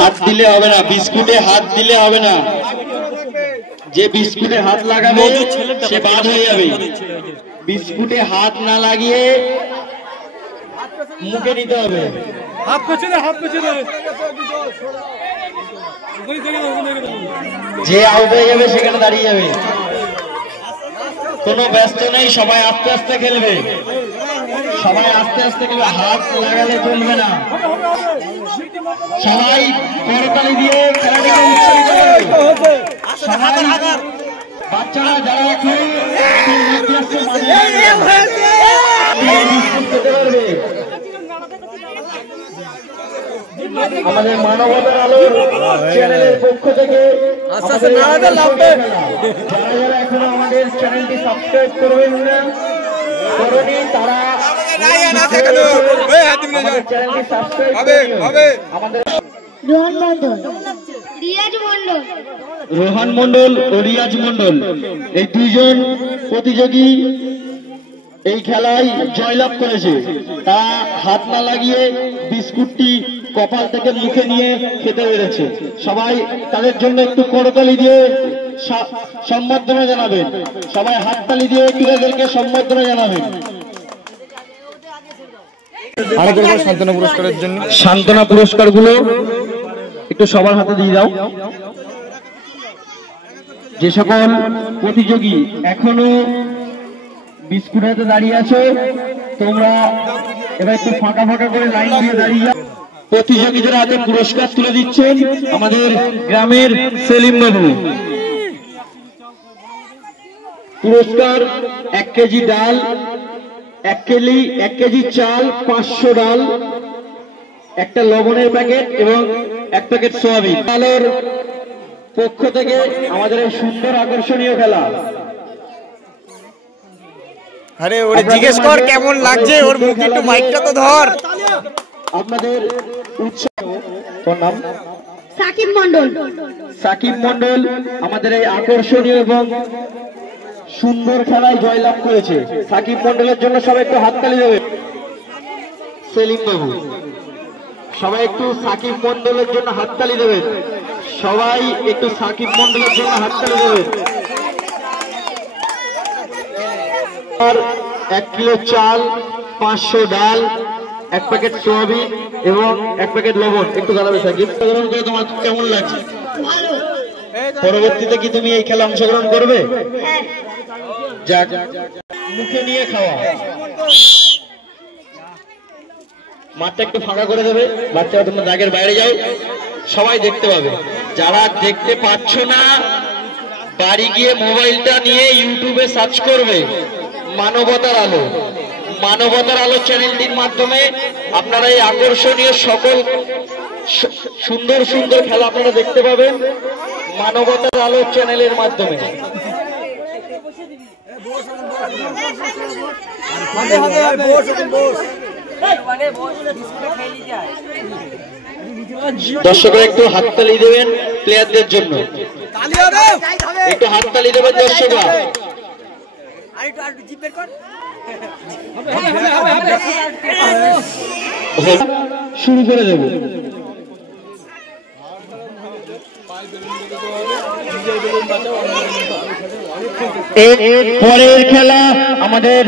হাত দিলে হবে না, বিস্কুটে হাত দিলে হবে না। যে বিস্কুটে হাত লাগাবে সে বাদ হয়ে যাবে। বিস্কুটে হাত না লাগিয়ে মুখে নিতে হবে। যে আউট হয়ে যাবে সেখানে দাঁড়িয়ে যাবে। কোনো ব্যস্ত নেই, সবাই আস্তে আস্তে খেলবে, সবাই আস্তে আস্তে খেলবে, হাত লাগালে চলবে না। সবাই করতালি দিয়ে খেলাটিকে উৎসাহিত করবে। সবাই বাচ্চারা যারা এখন খেতে পারবে। আমাদের মানবতার আলো চ্যানেলের পক্ষ থেকে যারা যারা এখনো আমাদের চ্যানেলটি সাবস্ক্রাইব করবেন না করেনি তারা চ্যানেলটি সাবস্ক্রাইব করবে। আমাদের রোহন মন্ডল ও রিয়াজ মন্ডল এই দুইজন প্রতিযোগী এই খেলায় জয়লাভ করেছে। তারা হাত না লাগিয়ে বিস্কুটটি কপাল থেকে মুখে নিয়ে খেতে পেরেছে। সবাই তাদের জন্য একটু করতালি দিয়ে সম্বর্ধনা জানাবেন। সবাই হাততালি দিয়ে একটু তাদেরকে সম্বর্ধনা জানাবেন। সান্ত্বনা পুরস্কারের জন্য সান্ত্বনা পুরস্কার গুলো একটু সবার হাতে দিয়ে দাও। যে সকল প্রতিযোগী এখনো বিস্কুট হাতে দাঁড়িয়ে আছো তোমরা এবার একটু ফাঁকা ফাঁকা করে লাইন দিয়ে দাঁড়িয়ে যাও। প্রতিযোগীদের হাতে পুরস্কার তুলে দিচ্ছেন আমাদের গ্রামের সেলিম বাবু। পুরস্কার 1 কেজি ডাল, 1 কেজি চাল, 500 ডাল, একটা লবণের প্যাকেট এবং 1 প্যাকেট সোয়াবিন। ডালের পক্ষ থেকে আমাদের এই সুন্দর আকর্ষণীয় খেলা। আরে ওরে জিজ্ঞেস কর কেমন লাগছে, ওর মুখে একটু মাইকটা তো ধর। আপনাদের উৎসাহ তোর নাম? সাকিব মন্ডল। সাকিব মন্ডল আমাদের এই আকর্ষণীয় এবং সুন্দর খেলায় জয়লাভ করেছে। সাকিব মন্ডলের জন্য সবাই একটু হাততালি দেবে। সেলিম বাবু সবাই একটু সাকিব মন্ডলের জন্য হাততালি দেবেন। সবাই একটু সাকিব মন্ডলের জন্য হাততালি দেবেন। 1 কিলো চাল, 500 ডাল, 1 প্যাকেট সোয়াবিন এবং 1 প্যাকেট লবণ। একটু দাঁড়াবে সাকিব। অংশগ্রহণ করে তোমার কেমন লাগছে? পরবর্তীতে কি তুমি এই খেলা অংশগ্রহণ করবে? যাক, মুখে নিয়ে খাওয়া। মাঠটা একটু ফাঁকা করে দেবে, বাচ্চারা তোমরা দাগের বাইরে যাও, সবাই দেখতে পাবে। যারা দেখতে পাচ্ছ না বাড়ি গিয়ে মোবাইলটা নিয়ে ইউটিউবে সার্চ করবে মানবতার আলো। মানবতার আলো চ্যানেলটির মাধ্যমে আপনারা এই আকর্ষণীয় সকল সুন্দর সুন্দর খেলা আপনারা দেখতে পাবেন মানবতার আলো চ্যানেলের মাধ্যমে। দর্শকরা একটু হাততালি দেবেন প্লেয়ারদের জন্য, একটু হাততালি দেবেন দর্শকরা। শুরু করে দেব। পরের খেলা আমাদের